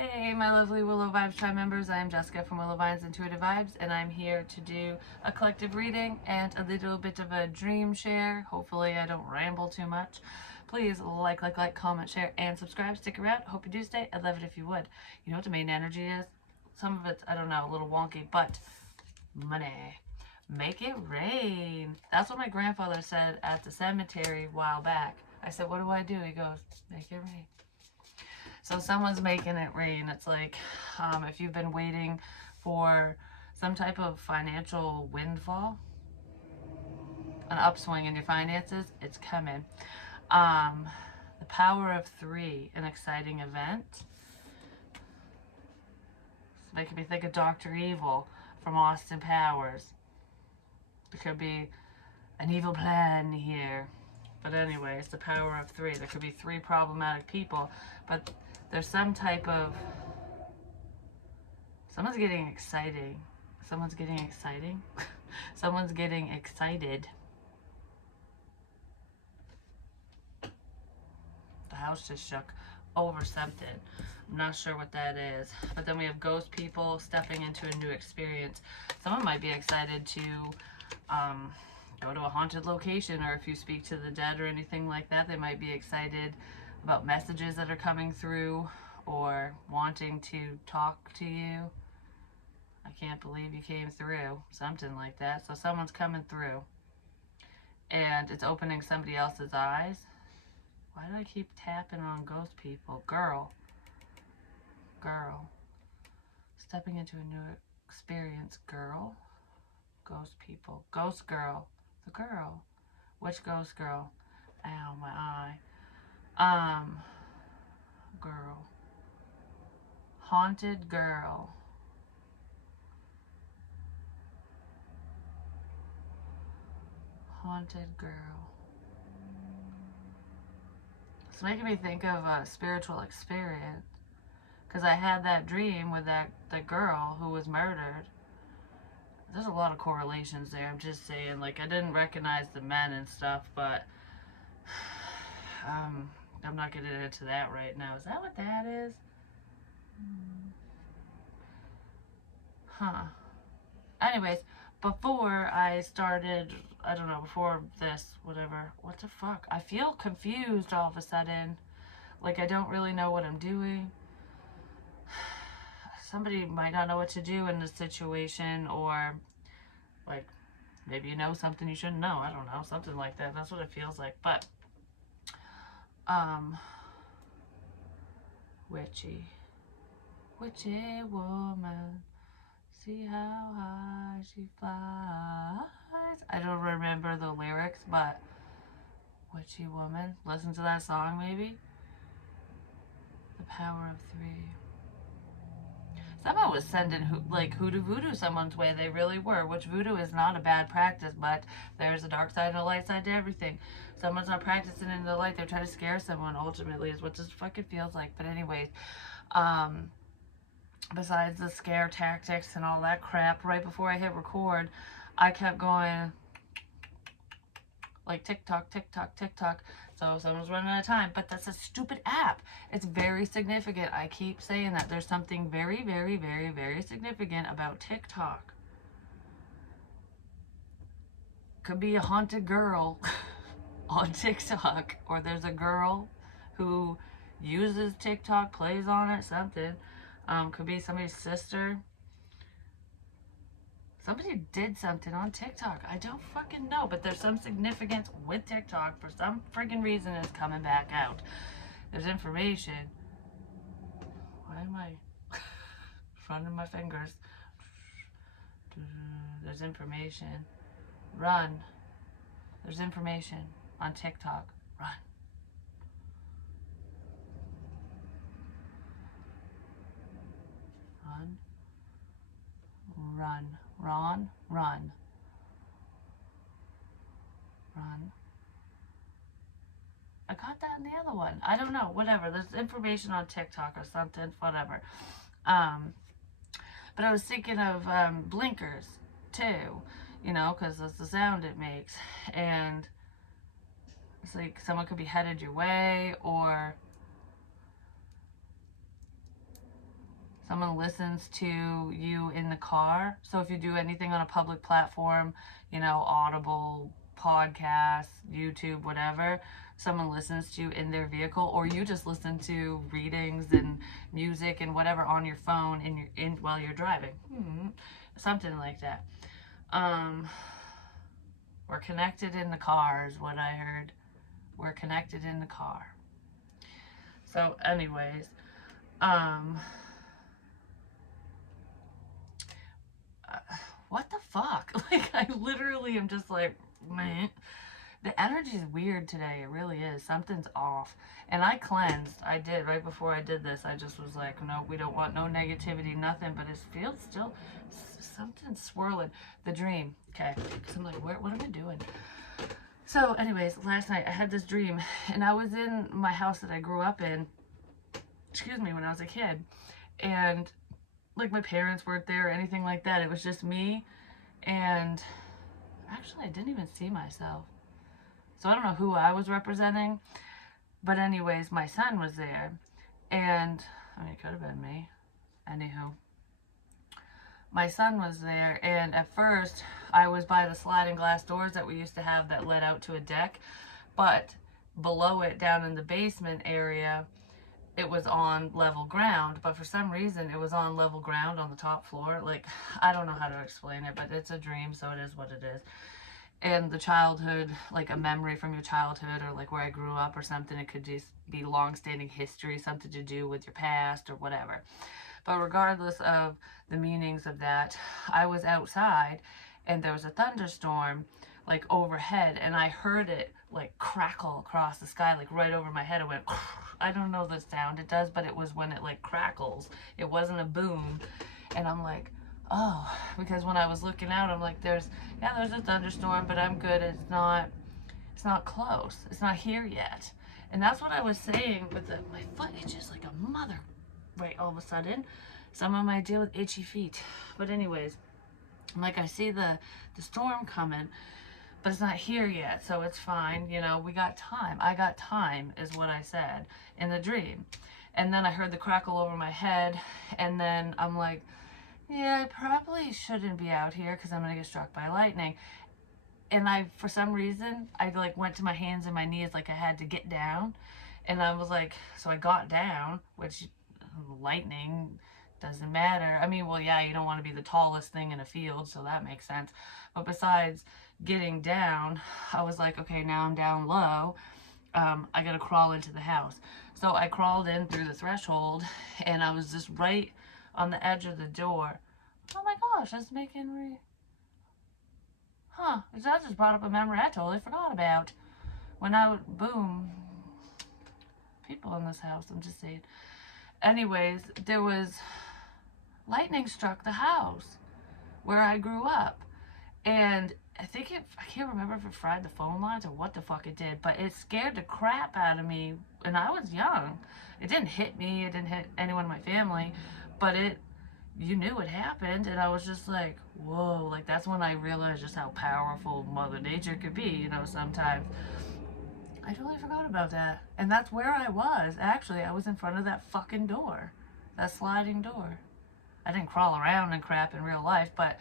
Hey, my lovely Willow Vibes Tribe members. I am Jessica from Willow Vines Intuitive Vibes, and I'm here to do a collective reading and a little bit of a dream share. Hopefully, I don't ramble too much. Please like, comment, share, and subscribe. Stick around. Hope you do stay. I'd love it if you would. You know what the main energy is? Some of it's, I don't know, a little wonky, but money. Make it rain. That's what my grandfather said at the cemetery a while back. I said, what do I do? He goes, make it rain. So someone's making it rain. It's like if you've been waiting for some type of financial windfall, an upswing in your finances, it's coming. The power of 3, an exciting event. It's making me think of Dr. Evil from Austin Powers. There could be an evil plan here. But anyways, the power of 3. There could be 3 problematic people, but there's some type of, someone's getting exciting. Someone's getting exciting. Someone's getting excited. The house just shook over something. I'm not sure what that is. But then we have ghost people stepping into a new experience. Someone might be excited to go to a haunted location, or if you speak to the dead or anything like that, they might be excited about messages that are coming through or wanting to talk to you. I can't believe you came through. Something like that. So someone's coming through. And it's opening somebody else's eyes. Why do I keep tapping on ghost people? Girl. Girl. Stepping into a new experience. Girl. Ghost people. Ghost girl. The girl. Which ghost girl? Ow, my eye. Girl. Haunted girl. Haunted girl. It's making me think of a spiritual experience. Because I had that dream with the girl who was murdered. There's a lot of correlations there. I'm just saying, like, I didn't recognize the men and stuff, but I'm not getting into that right now. Is that what that is? Huh. Anyways, before I started, I don't know, before this, whatever, what the fuck? I feel confused all of a sudden. Like, I don't really know what I'm doing. Somebody might not know what to do in this situation, or like maybe you know something you shouldn't know. I don't know, something like that. That's what it feels like. But witchy woman, see how high she flies. I don't remember the lyrics, but witchy woman, listen to that song maybe. The power of 3. Someone was sending like hoodoo voodoo someone's way. They really were, which voodoo is not a bad practice, but there's a dark side and a light side to everything. Someone's not practicing in the light. They're trying to scare someone, ultimately, is what this fucking feels like. But anyways, besides the scare tactics and all that crap, right before I hit record, I kept going like TikTok, TikTok, TikTok. So someone's running out of time, but that's a stupid app. It's very significant. I keep saying that. There's something very, very, very, very significant about TikTok. Could be a haunted girl on TikTok, or there's a girl who uses TikTok, plays on it, something. Could be somebody's sister. Somebody did something on TikTok. I don't fucking know, but there's some significance with TikTok. For some friggin' reason, it's coming back out. There's information. Why am I running my fingers? There's information. Run. There's information on TikTok. Run. Run. Run. Ron, run. Run. I got that in the other one. I don't know. Whatever. There's information on TikTok or something. Whatever. But I was thinking of blinkers too. You know, because that's the sound it makes. And it's like someone could be headed your way, or Someone listens to you in the car. So if you do anything on a public platform, you know, Audible, podcast, YouTube, whatever, someone listens to you in their vehicle, or you just listen to readings and music and whatever on your phone while you're driving. Something like that. We're connected in the car is what I heard. We're connected in the car. So anyways, what the fuck? Like, I literally am just like, meh. The energy is weird today. It really is. Something's off. And I cleansed. I did. Right before I did this, I just was like, no, we don't want no negativity, nothing. But it feels still something swirling. The dream. Okay. Because I'm like, what am I doing? So anyways, last night I had this dream. And I was in my house that I grew up in, when I was a kid. And like my parents weren't there or anything like that. It was just me. And actually, I didn't even see myself. So I don't know who I was representing. But anyways, my son was there. And, I mean, it could have been me. Anywho. My son was there. And at first, I was by the sliding glass doors that we used to have that led out to a deck. But below it, down in the basement area, it was on level ground. But for some reason, it was on level ground on the top floor. Like, I don't know how to explain it, but it's a dream, so it is what it is. And the childhood, like a memory from your childhood or like where I grew up or something. It could just be long-standing history, something to do with your past or whatever. But regardless of the meanings of that, I was outside and there was a thunderstorm like overhead, and I heard it like crackle across the sky, like right over my head. It went, I don't know the sound it does, but it was when it like crackles. It wasn't a boom. And I'm like, oh, because when I was looking out, I'm like, there's a thunderstorm, but I'm good. It's not close. It's not here yet. And that's what I was saying with my foot itches like a mother, right, all of a sudden. Someone might deal with itchy feet. But anyways, I'm like, I see the storm coming, but it's not here yet, so it's fine. You know, we got time. I got time is what I said in the dream. And then I heard the crackle over my head, and then I'm like, yeah, I probably shouldn't be out here because I'm going to get struck by lightning. And for some reason, I like went to my hands and my knees like I had to get down. And I was like, so I got down, which lightning doesn't matter. I mean, well, yeah, you don't want to be the tallest thing in a field, so that makes sense. But besides getting down, I was like, okay, now I'm down low. I got to crawl into the house. So I crawled in through the threshold, and I was just right on the edge of the door. Oh my gosh, that's making me... Huh, that just brought up a memory I totally forgot about. When boom. People in this house, I'm just saying. Anyways, there was... lightning struck the house where I grew up. And I can't remember if it fried the phone lines or what the fuck it did, but it scared the crap out of me. And I was young. It didn't hit me, it didn't hit anyone in my family, but you knew it happened, and I was just like, whoa, like that's when I realized just how powerful Mother Nature could be, you know, sometimes. I totally forgot about that. And that's where I was. Actually, I was in front of that fucking door. That sliding door. I didn't crawl around and crap in real life, but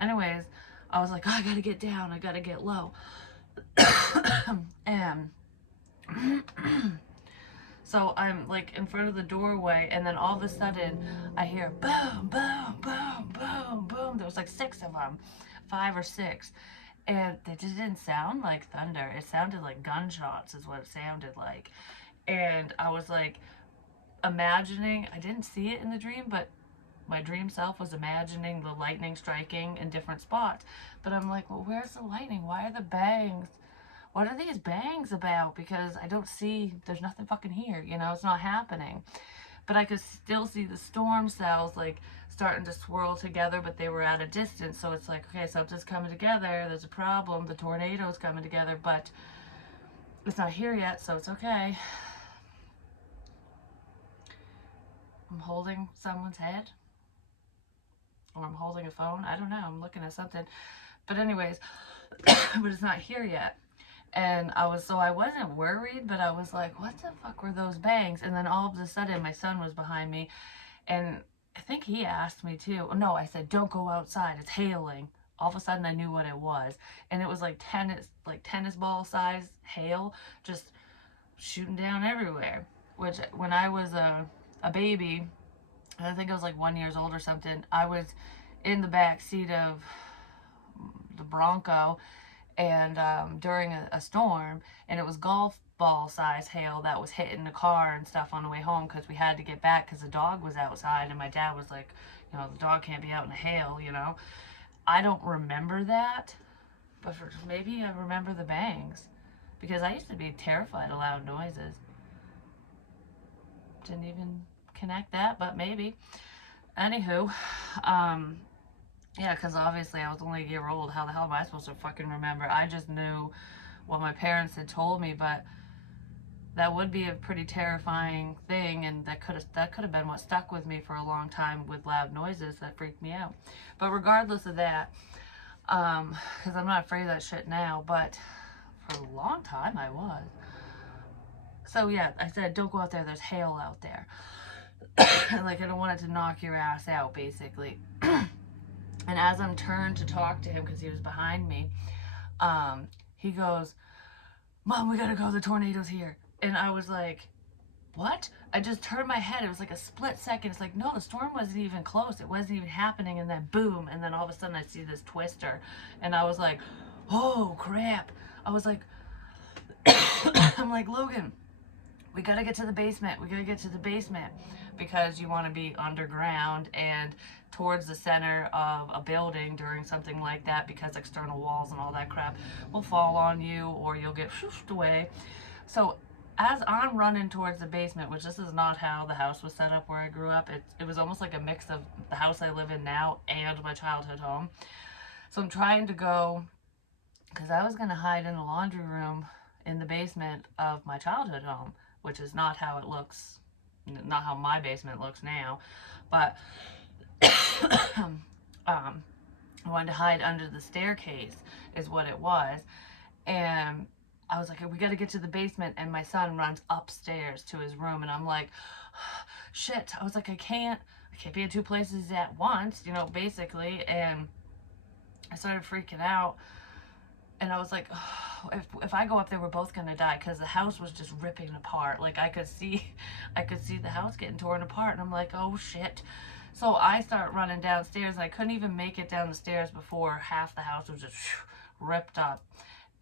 anyways, I was like, oh, I gotta get down, I gotta get low. And so I'm like in front of the doorway, and then all of a sudden I hear boom, boom, boom, boom, boom. There was like 6 of them, 5 or 6. And they just didn't sound like thunder. It sounded like gunshots is what it sounded like. And I was like imagining, I didn't see it in the dream, but my dream self was imagining the lightning striking in different spots. But I'm like, well, where's the lightning? Why are the bangs? What are these bangs about? Because I don't see, there's nothing fucking here, you know, it's not happening. But I could still see the storm cells like starting to swirl together, but they were at a distance. So it's like, okay, something's coming together. There's a problem. The tornado's coming together, but it's not here yet, so it's okay. I'm holding someone's head, or I'm holding a phone. I don't know. I'm looking at something. But anyways, but it's not here yet. And I wasn't worried, but I was like, what the fuck were those bangs? And then all of a sudden, my son was behind me, and I think he asked me too. Oh, no, I said, don't go outside. It's hailing. All of a sudden I knew what it was. And it was like tennis ball size hail just shooting down everywhere. Which when I was a baby, I think I was like 1 year old or something, I was in the back seat of the Bronco and during a storm, and it was golf ball size hail that was hitting the car and stuff on the way home because we had to get back because the dog was outside, and my dad was like, you know, the dog can't be out in the hail, you know. I don't remember that, but maybe I remember the bangs because I used to be terrified of loud noises. Didn't even connect that, but maybe. Anywho, yeah, because obviously I was only a year old. How the hell am I supposed to fucking remember? I just knew what my parents had told me, but that would be a pretty terrifying thing, and that could have been what stuck with me for a long time with loud noises that freaked me out. But regardless of that, because I'm not afraid of that shit now, but for a long time I was. So yeah, I said, don't go out there. There's hail out there. Like, I don't want it to knock your ass out, basically. And as I'm turned to talk to him, because he was behind me, he goes, Mom, we gotta go. The tornado's here. And I was like, what? I just turned my head. It was like a split second. It's like, no, the storm wasn't even close. It wasn't even happening. And then boom. And then all of a sudden I see this twister. And I was like, oh, crap. I was like, I'm like, Logan, we gotta get to the basement. We gotta get to the basement. Because you want to be underground and towards the center of a building during something like that, because external walls and all that crap will fall on you or you'll get shooshed away. So as I'm running towards the basement, which this is not how the house was set up where I grew up, it was almost like a mix of the house I live in now and my childhood home. So I'm trying to go, because I was going to hide in the laundry room in the basement of my childhood home, which is not how it looks, not how my basement looks now, but I wanted to hide under the staircase is what it was. And I was like, we got to get to the basement. And my son runs upstairs to his room. And I'm like, shit. I was like, I can't be in two places at once, you know, basically. And I started freaking out. And I was like, oh, if I go up there, we're both going to die. Because the house was just ripping apart. Like, I could see the house getting torn apart. And I'm like, oh, shit. So I start running downstairs. I couldn't even make it down the stairs before half the house was just ripped up.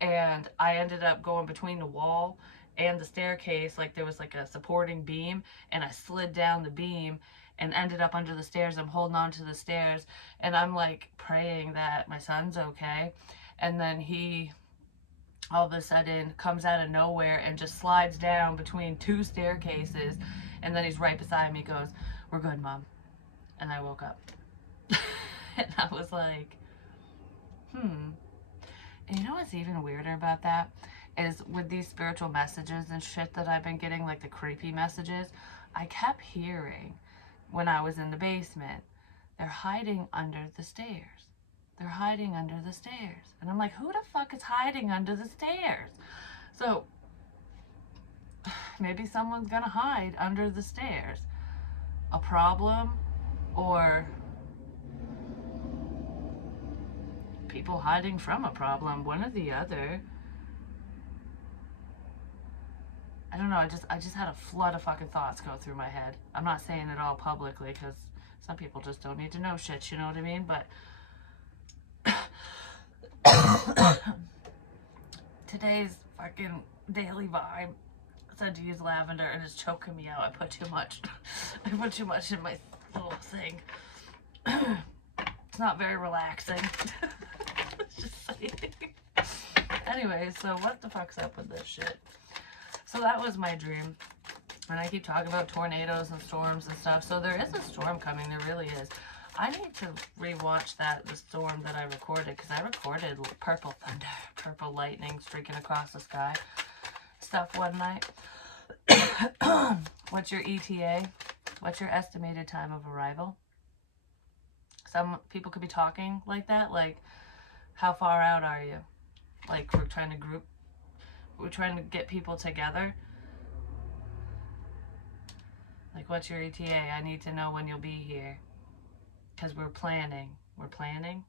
And I ended up going between the wall and the staircase, like there was like a supporting beam, and I slid down the beam and ended up under the stairs. I'm holding on to the stairs, and I'm like praying that my son's okay. And then he all of a sudden comes out of nowhere and just slides down between two staircases, and then he's right beside me, goes, "We're good, Mom." And I woke up. And I was like, And you know what's even weirder about that is with these spiritual messages and shit that I've been getting, like the creepy messages, I kept hearing when I was in the basement, they're hiding under the stairs. They're hiding under the stairs. And I'm like, who the fuck is hiding under the stairs? So maybe someone's gonna hide under the stairs. A problem, or people hiding from a problem, one or the other. I don't know, I just had a flood of fucking thoughts go through my head. I'm not saying it all publicly because some people just don't need to know shit, you know what I mean? But today's fucking daily vibe said to use lavender, and it's choking me out. I put too much. I put too much in my little thing. It's not very relaxing. Just saying. Anyway, so what the fuck's up with this shit? So that was my dream. And I keep talking about tornadoes and storms and stuff. So there is a storm coming. There really is. I need to rewatch the storm that I recorded, because I recorded purple thunder, purple lightning streaking across the sky stuff one night. What's your ETA? What's your estimated time of arrival? Some people could be talking like that, like, how far out are you? Like, we're trying to get people together. Like, what's your ETA? I need to know when you'll be here. Because we're planning. We're planning.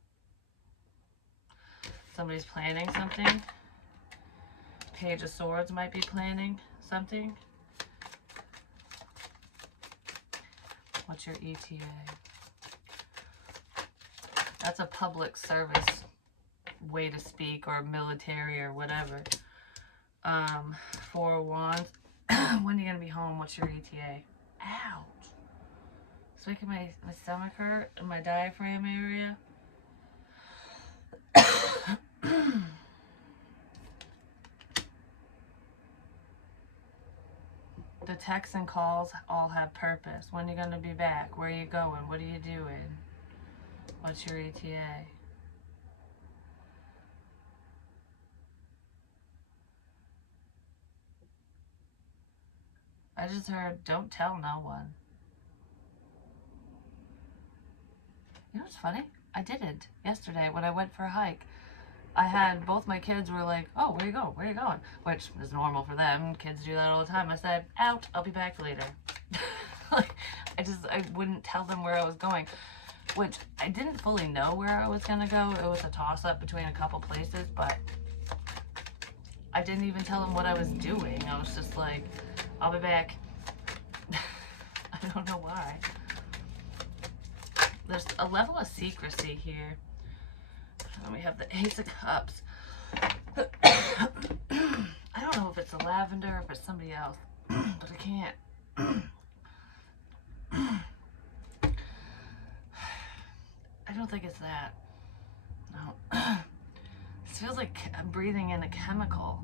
Somebody's planning something. Page of Swords might be planning something. What's your ETA? That's a public service way to speak, or military or whatever. Four of Wands. When are you going to be home? What's your ETA? Ouch. It's making my stomach hurt and my diaphragm area. The texts and calls all have purpose. When are you going to be back? Where are you going? What are you doing? What's your ETA? I just heard, don't tell no one. You know what's funny? I didn't yesterday when I went for a hike. I had both my kids were like, oh, where you going? Where you going? Which is normal for them. Kids do that all the time. I said, out. I'll be back later. Like, I wouldn't tell them where I was going, which I didn't fully know where I was going to go. It was a toss-up between a couple places, but I didn't even tell them what I was doing. I was just like, I'll be back. I don't know why. There's a level of secrecy here. And we have the Ace of Cups. I don't know if it's a lavender or if it's somebody else, but I can't. I don't think it's that. No. This feels like I'm breathing in a chemical.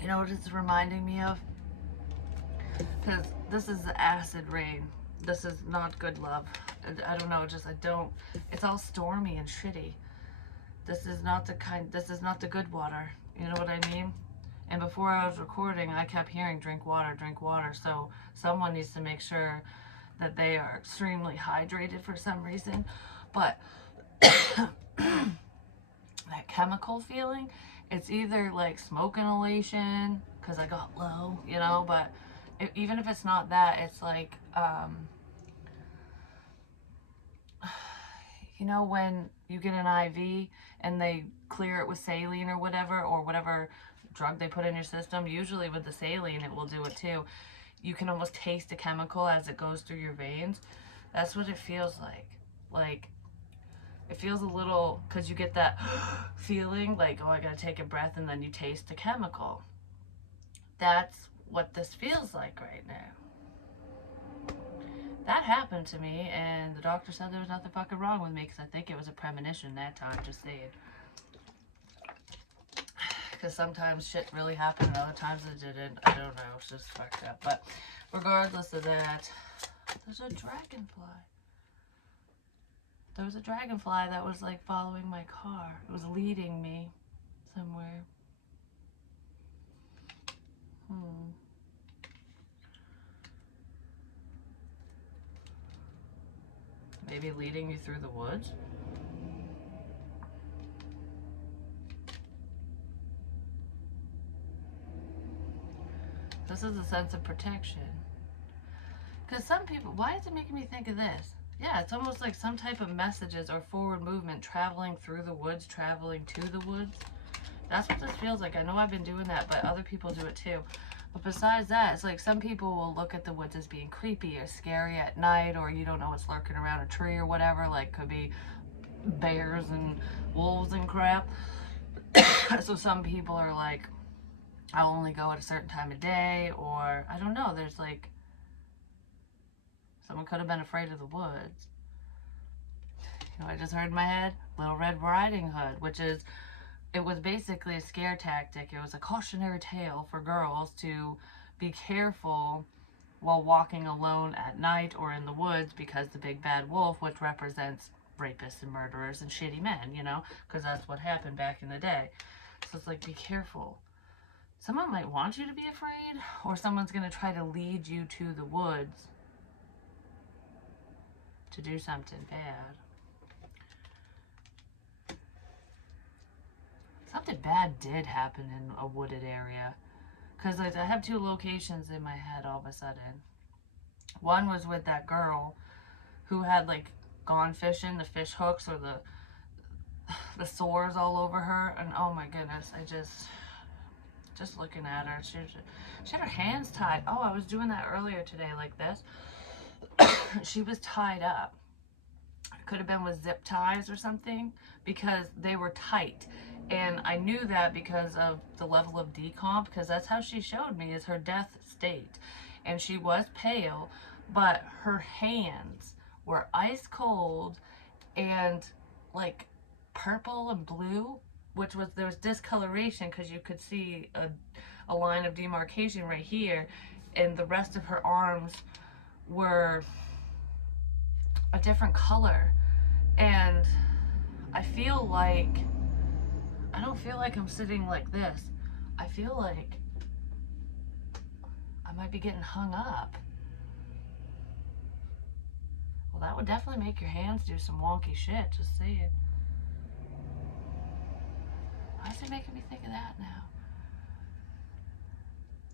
You know what it's reminding me of? Because this is the acid rain. This is not good love. I don't know, it's all stormy and shitty. This is not the good water. You know what I mean? And before I was recording, I kept hearing drink water, drink water. So someone needs to make sure that they are extremely hydrated for some reason. But that chemical feeling, it's either like smoke inhalation, because I got low, you know, but even if it's not that, it's like, you know, when you get an IV and they clear it with saline or whatever drug they put in your system, usually with the saline it will do it too. You can almost taste the chemical as it goes through your veins. That's what it feels like. Like, it feels a little, because you get that feeling like, oh, I gotta take a breath, and then you taste the chemical. That's what this feels like right now. That happened to me, and the doctor said there was nothing fucking wrong with me, because I think it was a premonition that time, just saying. Because sometimes shit really happened, and other times it didn't. I don't know, it's just fucked up. But regardless of that, there's a dragonfly. There was a dragonfly that was like following my car. It was leading me somewhere. Maybe leading you through the woods? This is a sense of protection. Because some people, why is it making me think of this? Yeah, it's almost like some type of messages or forward movement, traveling through the woods, traveling to the woods. That's what this feels like. I know I've been doing that, but other people do it too. But besides that, it's like some people will look at the woods as being creepy or scary at night, or you don't know what's lurking around a tree or whatever. Like, could be bears and wolves and crap. So some people are like, I'll only go at a certain time of day, or I don't know. There's like, someone could have been afraid of the woods. You know, I just heard in my head, Little Red Riding Hood, which is, it was basically a scare tactic. It was a cautionary tale for girls to be careful while walking alone at night or in the woods, because the big bad wolf, which represents rapists and murderers and shitty men, you know, because that's what happened back in the day. So it's like, be careful. Someone might want you to be afraid, or someone's going to try to lead you to the woods to do something bad. Something bad did happen in a wooded area. Because I have two locations in my head all of a sudden. One was with that girl who had like gone fishing, the fish hooks or the sores all over her, and oh my goodness, I just looking at her, she had her hands tied. Oh, I was doing that earlier today, like this. She was tied up. It could have been with zip ties or something because they were tight. And I knew that because of the level of decomp, because that's how she showed me is her death state. And she was pale, but her hands were ice cold and like purple and blue, which was, there was discoloration because you could see a line of demarcation right here, and the rest of her arms were a different color. And I feel like, I don't feel like I'm sitting like this. I feel like I might be getting hung up. Well, that would definitely make your hands do some wonky shit, just saying. Why is it making me think of that now?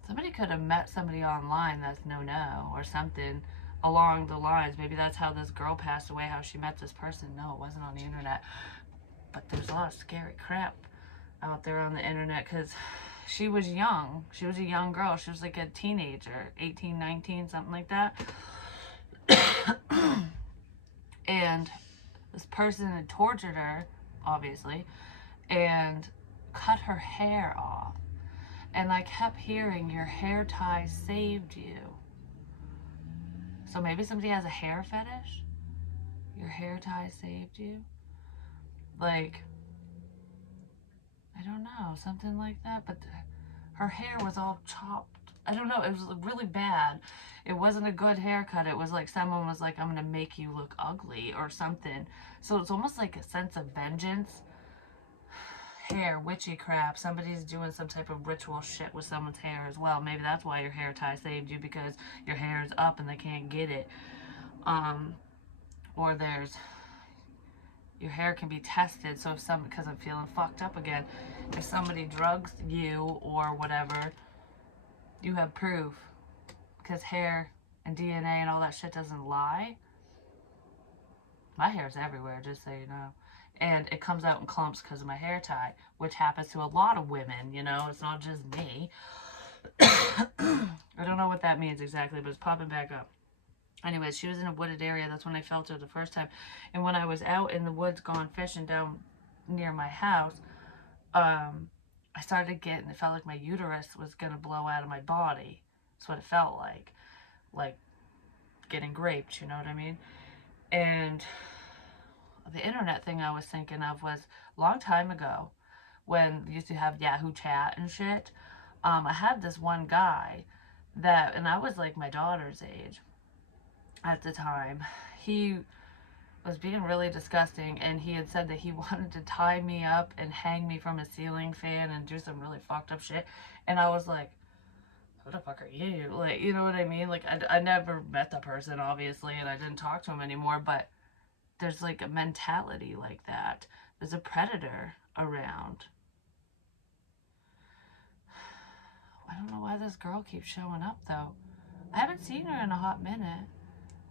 Somebody could have met somebody online that's no or something along the lines. Maybe that's how this girl passed away, how she met this person. No, it wasn't on the internet. But there's a lot of scary crap out there on the internet because she was young. She was a young girl. She was like a teenager, 18, 19, something like that. And this person had tortured her, obviously, and cut her hair off. And I kept hearing, your hair tie saved you. So maybe somebody has a hair fetish? Your hair tie saved you? Like, I don't know, something like that. But her hair was all chopped. I don't know, it was really bad. It wasn't a good haircut. It was like someone was like, I'm gonna make you look ugly or something. So it's almost like a sense of vengeance. Hair, witchy crap. Somebody's doing some type of ritual shit with someone's hair as well. Maybe that's why your hair tie saved you, because your hair is up and they can't get it. Or there's, your hair can be tested. So if some, because I'm feeling fucked up again, if somebody drugs you or whatever, you have proof, because hair and DNA and all that shit doesn't lie. My hair's everywhere, just so you know. And it comes out in clumps because of my hair tie, which happens to a lot of women, you know, it's not just me. I don't know what that means exactly, but it's popping back up. Anyways, she was in a wooded area. That's when I felt her the first time. And when I was out in the woods gone fishing down near my house, I started getting, it felt like my uterus was going to blow out of my body. That's what it felt like getting raped, you know what I mean? And the internet thing I was thinking of was a long time ago when we used to have Yahoo chat and shit. I had this one guy that, and I was like my daughter's age at the time. He was being really disgusting, and he had said that he wanted to tie me up and hang me from a ceiling fan and do some really fucked up shit. And I was like, who the fuck are you? Like, you know what I mean? Like, I never met the person, obviously, and I didn't talk to him anymore, but there's like a mentality like that. There's a predator around. I don't know why this girl keeps showing up, though. I haven't seen her in a hot minute.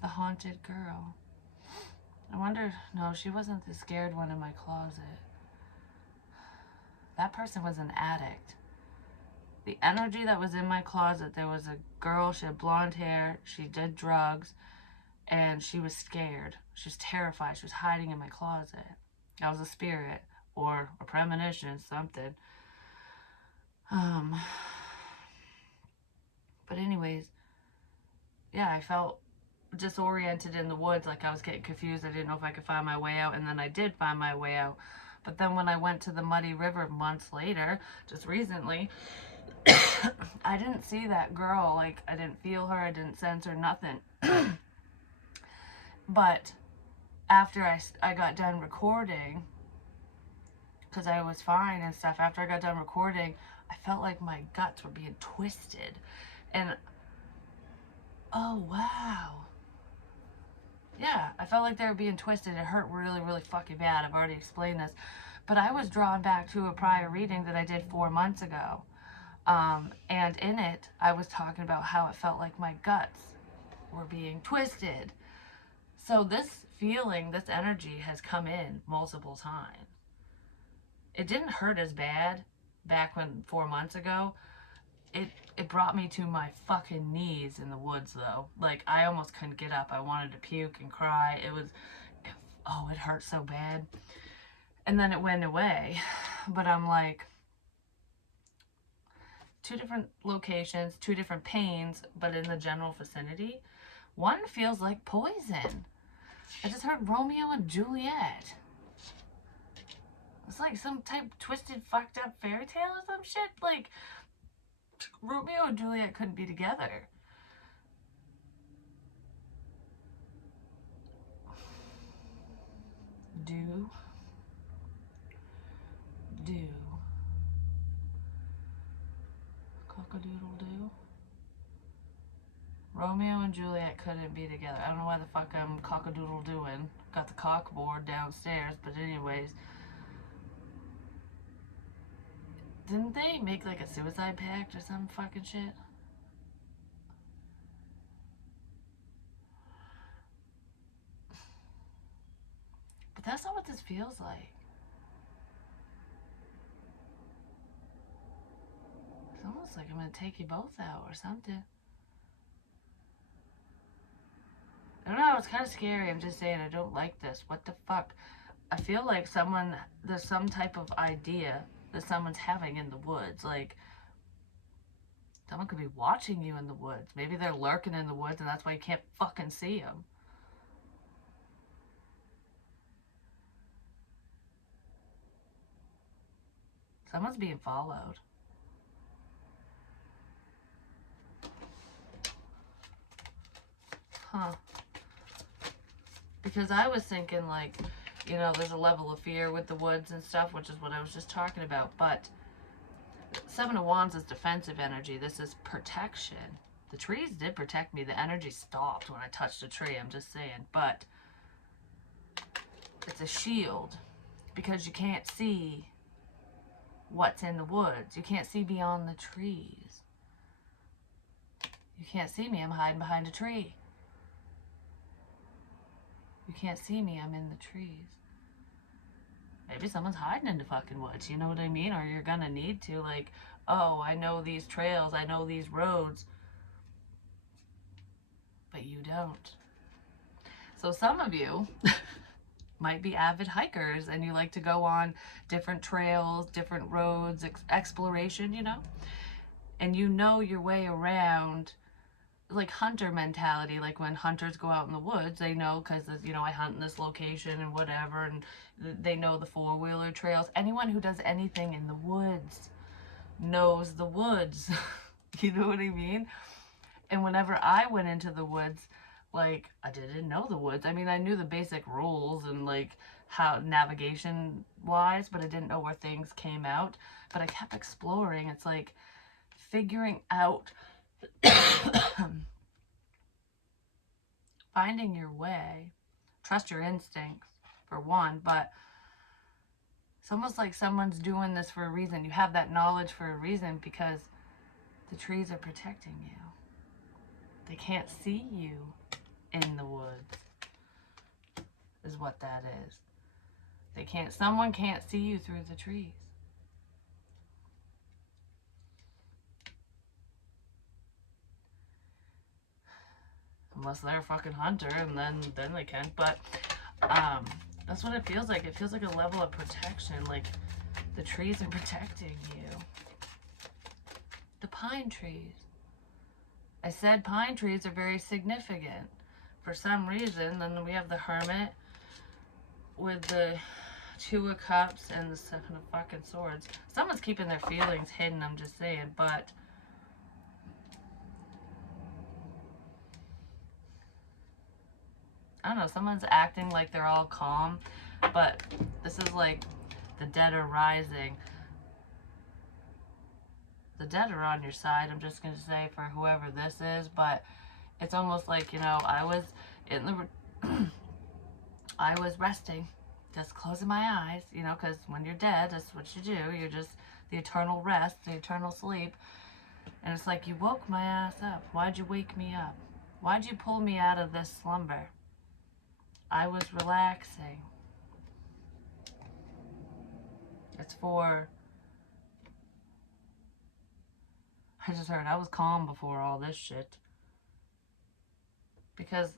The haunted girl. I wonder, no, she wasn't the scared one in my closet. That person was an addict. The energy that was in my closet, there was a girl, she had blonde hair, she did drugs, and she was scared. She was terrified. She was hiding in my closet. That was a spirit or a premonition, something. But anyways, yeah, I felt disoriented in the woods, like I was getting confused. I didn't know if I could find my way out, and then I did find my way out. But then when I went to the Muddy River months later, just recently, I didn't see that girl. Like, I didn't feel her, I didn't sense her, nothing. But after I got done recording, because I was fine and stuff, after I got done recording, I felt like my guts were being twisted. And, oh, wow. Yeah, I felt like they were being twisted. It hurt really, really fucking bad. I've already explained this. But I was drawn back to a prior reading that I did 4 months ago. And in it, I was talking about how it felt like my guts were being twisted. So this feeling, this energy has come in multiple times. It didn't hurt as bad back when 4 months ago. It brought me to my fucking knees in the woods, though. Like, I almost couldn't get up. I wanted to puke and cry. It hurt so bad. And then it went away. But I'm like, 2 different locations, 2 different pains, but in the general vicinity. One feels like poison. I just heard Romeo and Juliet. It's like some type of twisted, fucked up fairy tale or some shit. Like, Romeo and Juliet couldn't be together. Do. Cock-a-doodle-doo. Romeo and Juliet couldn't be together. I don't know why the fuck I'm cock-a-doodle-dooing. Got the cock board downstairs, but anyways. Didn't they make like a suicide pact or some fucking shit? But that's not what this feels like. It's almost like I'm gonna take you both out or something. I don't know, it's kind of scary. I'm just saying, I don't like this. What the fuck? I feel like there's some type of idea that someone's having in the woods. Like, someone could be watching you in the woods. Maybe they're lurking in the woods and that's why you can't fucking see them. Someone's being followed. Huh. Because I was thinking, like, you know, there's a level of fear with the woods and stuff, which is what I was just talking about. But 7 of Wands is defensive energy. This is protection. The trees did protect me. The energy stopped when I touched a tree, I'm just saying. But it's a shield because you can't see what's in the woods. You can't see beyond the trees. You can't see me. I'm hiding behind a tree. You can't see me. I'm in the trees. Maybe someone's hiding in the fucking woods. You know what I mean? Or you're gonna need to. Like, oh, I know these trails. I know these roads. But you don't. So some of you might be avid hikers and you like to go on different trails, different roads, exploration, you know? And you know your way around, like hunter mentality. Like when hunters go out in the woods, they know because, you know, I hunt in this location and whatever, and they know the 4-wheeler trails. Anyone who does anything in the woods knows the woods. You know what I mean? And whenever I went into the woods, like, I didn't know the woods. I mean, I knew the basic rules and, like, how navigation-wise, but I didn't know where things came out. But I kept exploring. It's like figuring out, finding your way. Trust your instincts, for one, but it's almost like someone's doing this for a reason. You have that knowledge for a reason because the trees are protecting you. They can't see you in the woods, is what that is. Someone can't see you through the trees. Unless they're a fucking hunter, and then they can. But that's what it feels like. It feels like a level of protection. Like the trees are protecting you. The pine trees. I said pine trees are very significant for some reason. Then we have the Hermit with the 2 of Cups and the 7 of fucking Swords. Someone's keeping their feelings hidden, I'm just saying. But I don't know, someone's acting like they're all calm, but this is like the dead are rising. The dead are on your side, I'm just going to say, for whoever this is, but it's almost like, you know, I was in the, I was resting, just closing my eyes, you know, because when you're dead, that's what you do. You're just the eternal rest, the eternal sleep. And it's like, you woke my ass up. Why'd you wake me up? Why'd you pull me out of this slumber? I was relaxing. It's for... I just heard I was calm before all this shit. Because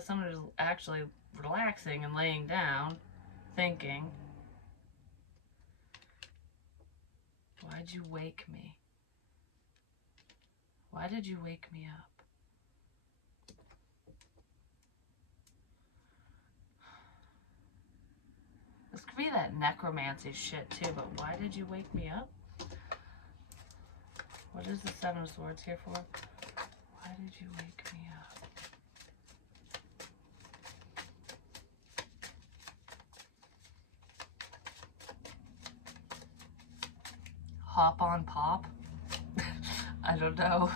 someone is actually relaxing and laying down, thinking, why'd you wake me? Why did you wake me up? This could be that necromancy shit too, but why did you wake me up? What is the Seven of Swords here for? Why did you wake me up? Hop on pop? I don't know.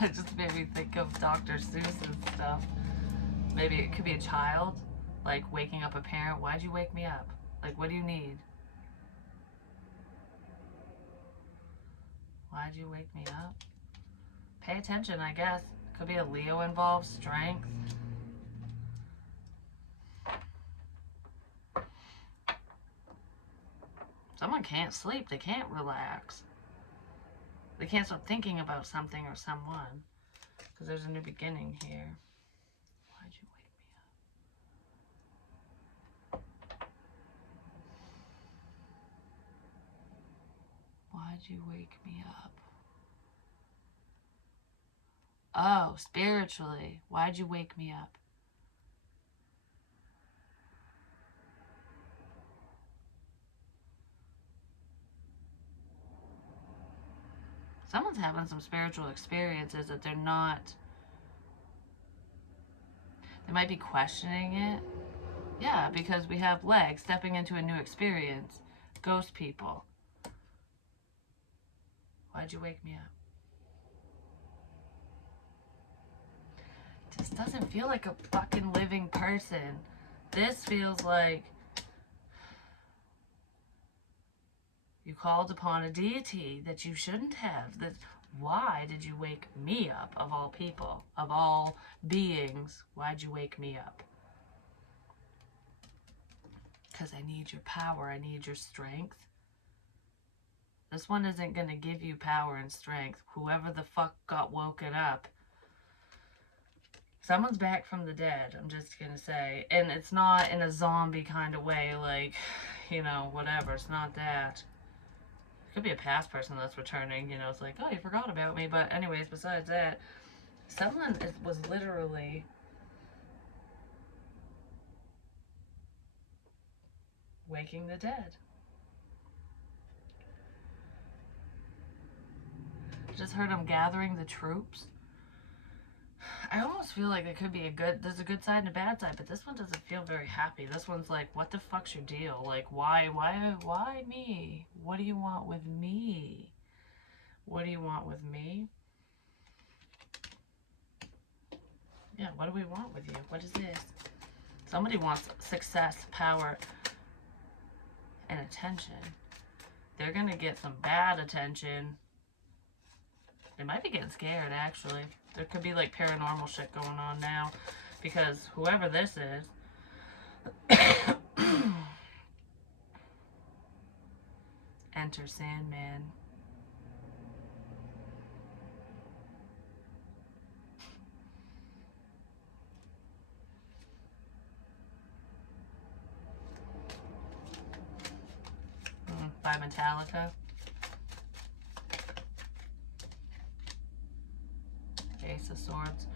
It just made me think of Dr. Seuss and stuff. Maybe it could be a child, like waking up a parent. Why'd you wake me up? Like, what do you need? Why'd you wake me up? Pay attention, I guess. Could be a Leo involved, strength. Someone can't sleep. They can't relax. They can't stop thinking about something or someone. Because there's a new beginning here. Why'd you wake me up? Why'd you wake me up? Oh, spiritually. Why'd you wake me up? Someone's having some spiritual experiences that they're not... They might be questioning it. Yeah, because we have legs stepping into a new experience. Ghost people. Why'd you wake me up? This doesn't feel like a fucking living person. This feels like you called upon a deity that you shouldn't have. That, why did you wake me up, of all people, of all beings? Why'd you wake me up? Because I need your power. I need your strength. This one isn't going to give you power and strength. Whoever the fuck got woken up. Someone's back from the dead, I'm just going to say. And it's not in a zombie kind of way, like, you know, whatever. It's not that. It could be a past person that's returning, you know. It's like, oh, you forgot about me. But anyways, besides that, someone was literally waking the dead. I just heard them gathering the troops. I almost feel like it could be there's a good side and a bad side, but this one doesn't feel very happy. This one's like, what the fuck's your deal? Like, why me? What do you want with me? What do you want with me? Yeah, what do we want with you? What is this? Somebody wants success, power, and attention. They're gonna get some bad attention. They might be getting scared, actually. There could be, like, paranormal shit going on now. Because whoever this is... Enter Sandman. By Metallica. Ace of Swords.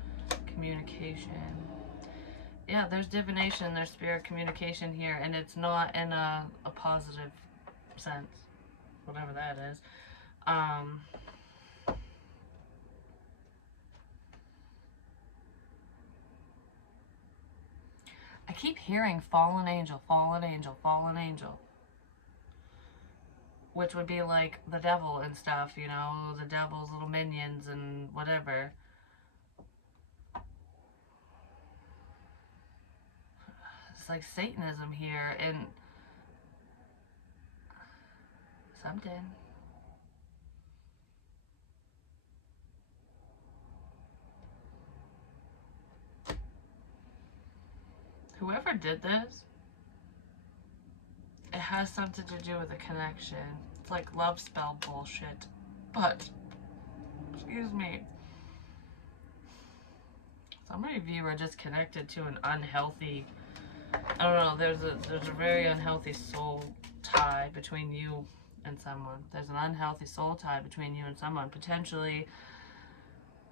Communication. Yeah, there's divination, there's spirit communication here, and it's not in a positive sense. Whatever that is. I keep hearing fallen angel, fallen angel, fallen angel. Which would be like the devil and stuff, you know, the devil's little minions and whatever. it's like Satanism here and something. Whoever did this, it has something to do with a connection. It's like love spell bullshit. But, excuse me, some of you are just connected to an unhealthy, I don't know, there's a very unhealthy soul tie between you and someone. There's an unhealthy soul tie between you and someone. Potentially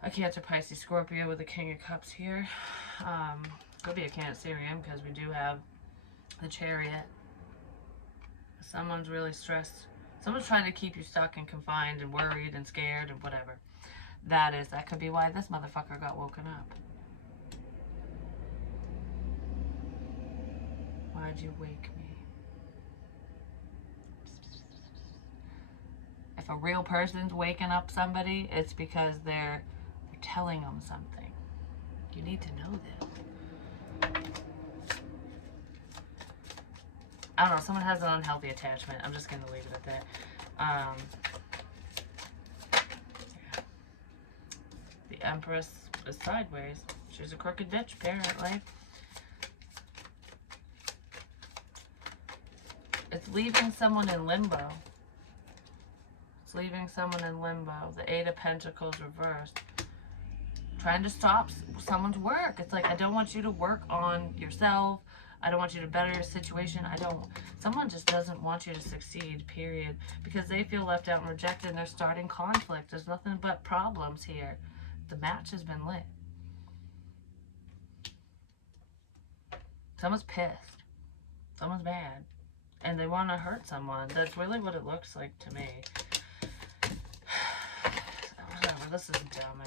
a Cancer, Pisces, Scorpio with the King of Cups here. Could be a Cancerian because we do have the Chariot. Someone's really stressed. Someone's trying to keep you stuck and confined and worried and scared and whatever. That could be why this motherfucker got woken up. Why'd you wake me? If a real person's waking up somebody, it's because they're telling them something. You need to know this. I don't know, someone has an unhealthy attachment. I'm just going to leave it at that. Yeah. The Empress is sideways. She's a crooked bitch, apparently. It's leaving someone in limbo. It's leaving someone in limbo. The Eight of Pentacles reversed. Trying to stop someone's work. It's like, I don't want you to work on yourself. I don't want you to better your situation. Someone just doesn't want you to succeed, period. Because they feel left out and rejected and they're starting conflict. There's nothing but problems here. The match has been lit. Someone's pissed. Someone's mad. And they want to hurt someone. That's really what it looks like to me. Whatever, this is dumb.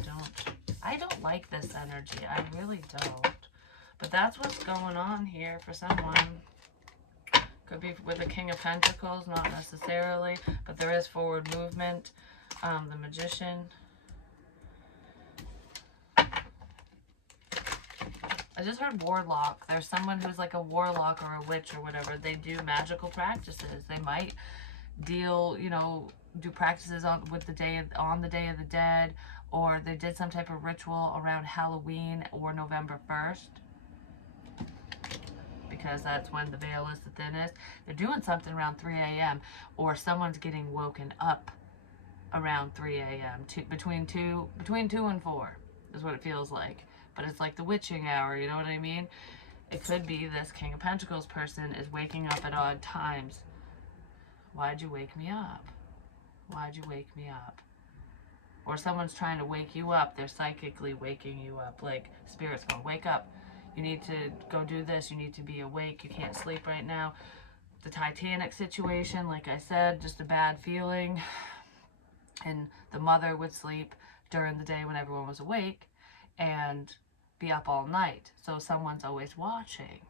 I don't like this energy. I really don't. But that's what's going on here for someone. Could be with the King of Pentacles, not necessarily, but there is forward movement. The Magician. I just heard warlock. There's someone who's like a warlock or a witch or whatever. They do magical practices. They might deal, do practices on the Day of the Dead, or they did some type of ritual around Halloween or November 1st. Because that's when the veil is the thinnest. They're doing something around 3 a.m. or someone's getting woken up around 3 a.m. Between 2 and 4 is what it feels like. But it's like the witching hour, you know what I mean? It could be this King of Pentacles person is waking up at odd times. Why'd you wake me up? Why'd you wake me up? Or someone's trying to wake you up. They're psychically waking you up. Like, Spirit's going, wake up. You need to go do this. You need to be awake. You can't sleep right now. The Titanic situation, like I said, just a bad feeling. And the mother would sleep during the day when everyone was awake and be up all night. So someone's always watching.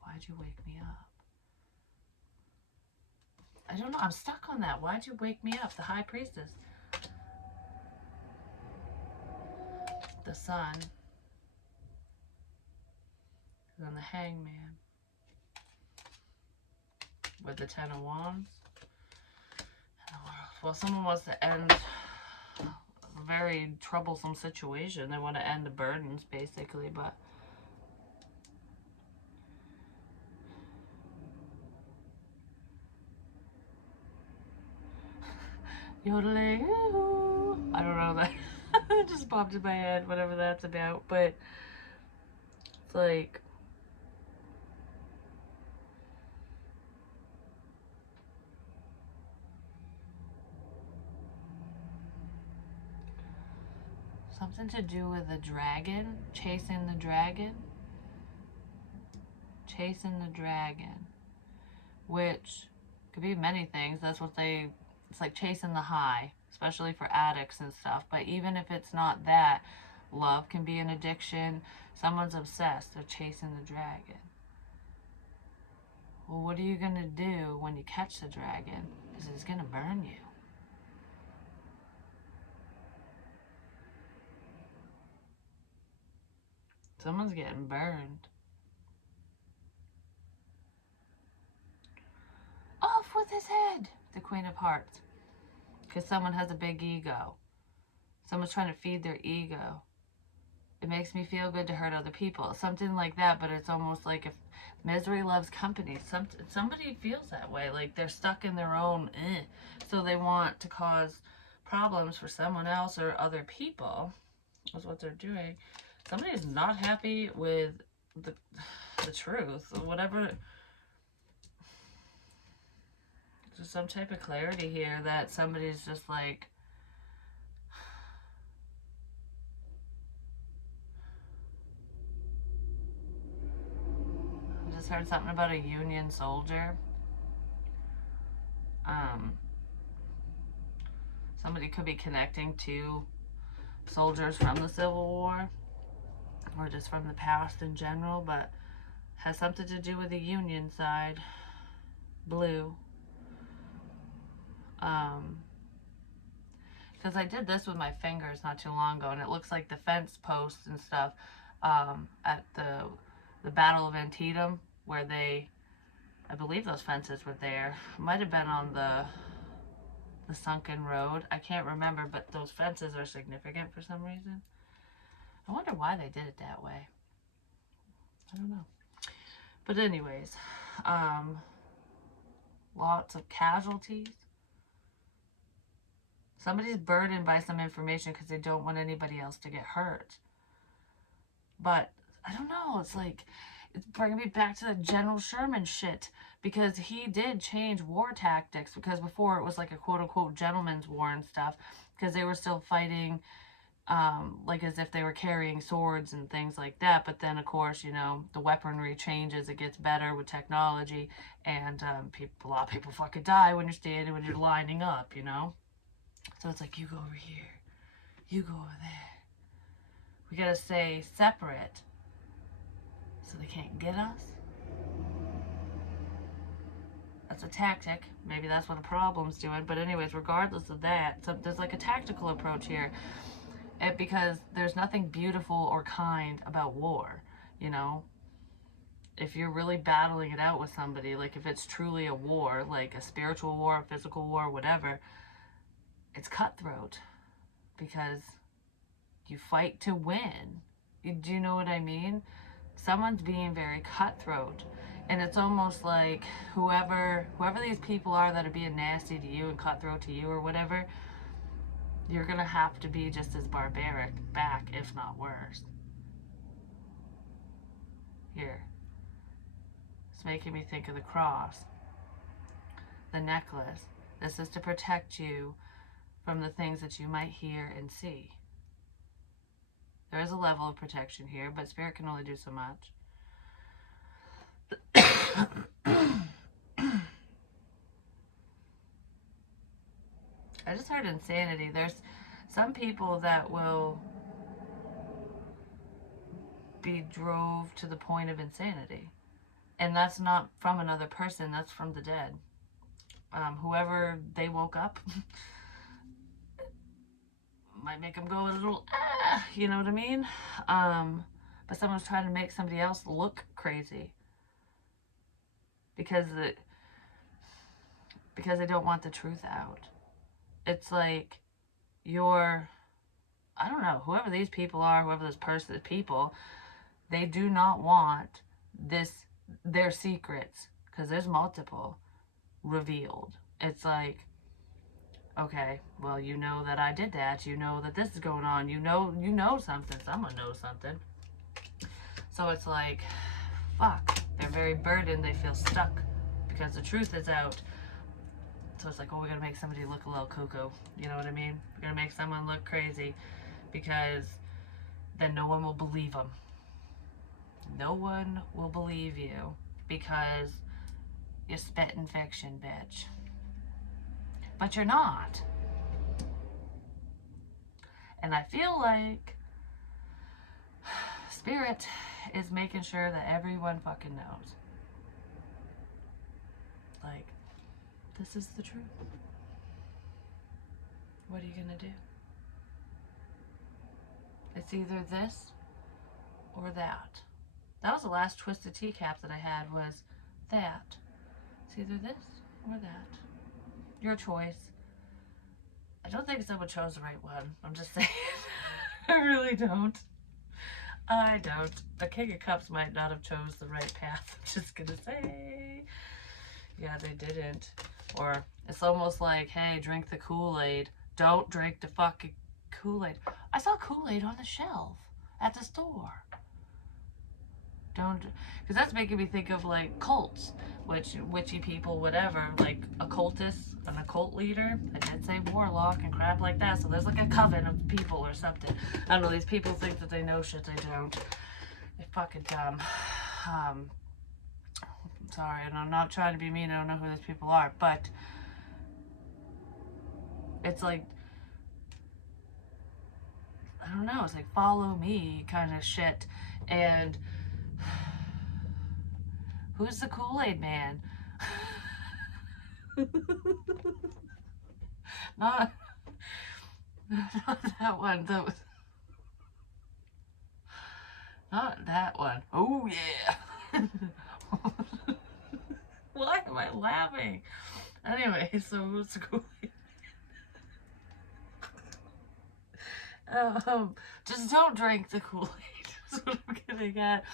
Why'd you wake me up? I don't know. I'm stuck on that. Why'd you wake me up? The High Priestess. The Sun. And then the Hangman. With the Ten of Wands. Well, someone wants to end a very troublesome situation. They want to end the burdens, basically, but... Yodeling. I don't know that. It just popped in my head, whatever that's about, but it's like... something to do with a dragon, chasing the dragon. Chasing the dragon, which could be many things. That's what it's like chasing the high, especially for addicts and stuff. But even if it's not that, love can be an addiction. Someone's obsessed, they're chasing the dragon. Well, what are you going to do when you catch the dragon? Because it's going to burn you. Someone's getting burned. the Queen of Hearts. Because someone has a big ego. Someone's trying to feed their ego. It makes me feel good to hurt other people. Something like that, but it's almost like if misery loves company. Somebody feels that way. Like they're stuck in their own so they want to cause problems for someone else or other people. That's what they're doing. Somebody's not happy with the truth. Whatever. There's some type of clarity here that somebody's just like, I just heard something about a Union soldier. Somebody could be connecting to soldiers from the Civil War or just from the past in general, but has something to do with the Union side. Blue. Because I did this with my fingers not too long ago, and it looks like the fence posts and stuff at the Battle of Antietam, where I believe those fences were there. Might have been on the sunken road. I can't remember, but those fences are significant for some reason. I wonder why they did it that way. I don't know. But anyways, lots of casualties. Somebody's burdened by some information because they don't want anybody else to get hurt. But I don't know. It's like, it's bringing me back to the General Sherman shit, because he did change war tactics, because before it was like a quote-unquote gentleman's war and stuff, because they were still fighting like as if they were carrying swords and things like that. But then, of course, you know, the weaponry changes. It gets better with technology, and a lot of people fucking die when you're lining up, you know? So it's like, you go over here, you go over there. We gotta stay separate so they can't get us. That's a tactic. Maybe that's what the problem's doing. But anyways, regardless of that, so there's like a tactical approach here. Because there's nothing beautiful or kind about war, you know? If you're really battling it out with somebody, like if it's truly a war, like a spiritual war, a physical war, whatever, it's cutthroat. Because you fight to win. Do you know what I mean? Someone's being very cutthroat. And it's almost like whoever these people are that are being nasty to you and cutthroat to you or whatever, you're going to have to be just as barbaric back, if not worse. Here. It's making me think of the cross. The necklace. This is to protect you from the things that you might hear and see. There is a level of protection here, but spirit can only do so much. I just heard insanity. There's some people that will be drove to the point of insanity. And that's not from another person, that's from the dead. Whoever they woke up might make them go a little, you know what I mean? But someone's trying to make somebody else look crazy. Because they don't want the truth out. It's like I don't know, whoever these people are, whoever this people, they do not want their secrets, because there's multiple, revealed. It's like, okay, well, you know that I did that, you know that this is going on, you know something, someone knows something. So it's like, fuck, they're very burdened, they feel stuck, because the truth is out. So it's like, oh, we're going to make somebody look a little cuckoo. You know what I mean? We're going to make someone look crazy, because then no one will believe them. No one will believe you, because you're spitting fiction, bitch. But you're not. And I feel like Spirit is making sure that everyone fucking knows. Like, this is the truth. What are you gonna do? It's either this or that. That was the last Twisted Teacup that I had, was that. It's either this or that. Your choice. I don't think someone chose the right one. I'm just saying. I really don't. I don't. The King of Cups might not have chose the right path. I'm just gonna say. Yeah, they didn't. Or it's almost like, hey, drink the Kool-Aid. Don't drink the fucking Kool-Aid. I saw Kool-Aid on the shelf at the store. Don't, because that's making me think of like cults, which witchy people, whatever, like occultists, an occult leader. I did say warlock and crap like that. So there's like a coven of people or something. I don't know. These people think that they know shit they don't. They're fucking dumb. Sorry, and I'm not trying to be mean. I don't know who these people are, but it's like, I don't know. It's like follow me kind of shit, and. Who's the Kool-Aid man? not, not that one. Not that one. Oh, yeah. Why am I laughing? Anyway, so who's the Kool-Aid? Just don't drink the Kool-Aid. That's what I'm getting at.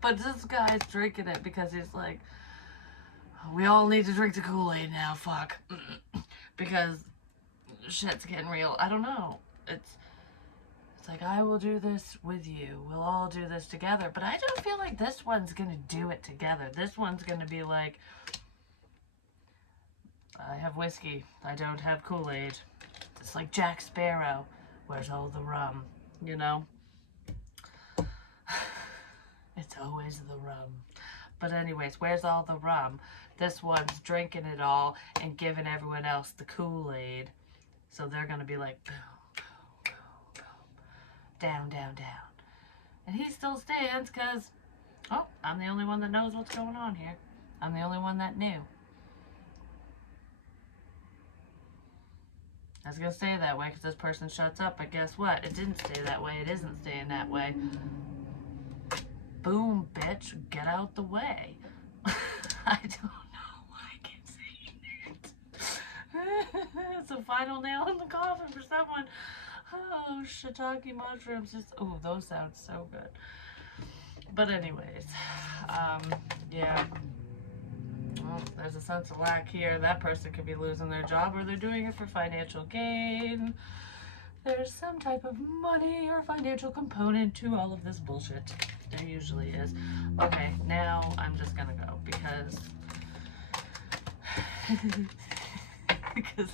But this guy's drinking it because he's like, we all need to drink the Kool-Aid now, fuck. Because shit's getting real. I don't know. It's like, I will do this with you. We'll all do this together. But I don't feel like this one's going to do it together. This one's going to be like, I have whiskey. I don't have Kool-Aid. It's like Jack Sparrow. Where's all the rum? You know? It's always the rum. But anyways, where's all the rum? This one's drinking it all and giving everyone else the Kool-Aid. So they're going to be like, boom, boom, boom, boom. Down, down, down. And he still stands because, oh, I'm the only one that knows what's going on here. I'm the only one that knew. I was going to stay that way because this person shuts up, but guess what? It didn't stay that way. It isn't staying that way. Boom, bitch, get out the way. I don't know why I keep saying it. It's a final nail in the coffin for someone. Oh, shiitake mushrooms. Just, oh, those sound so good. But anyways, yeah. Well, there's a sense of lack here. That person could be losing their job or they're doing it for financial gain. There's some type of money or financial component to all of this bullshit. There usually is. Okay, now I'm just gonna go because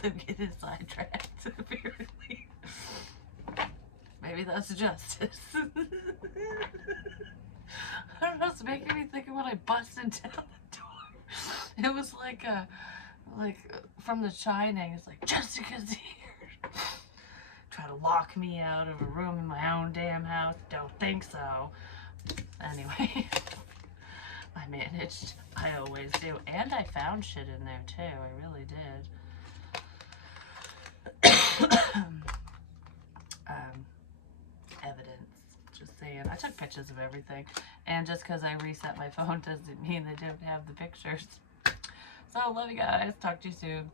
I'm getting sidetracked, apparently. Maybe that's justice. I don't know, it's making me think of when I busted down the door. It was like from The Shining. It's like, Jessica's here. Try to lock me out of a room in my own damn house. Don't think so. Anyway, I managed. I always do. And I found shit in there too. I really did. Evidence. Just saying. I took pictures of everything. And just because I reset my phone doesn't mean they didn't have the pictures. So, love you guys. Talk to you soon.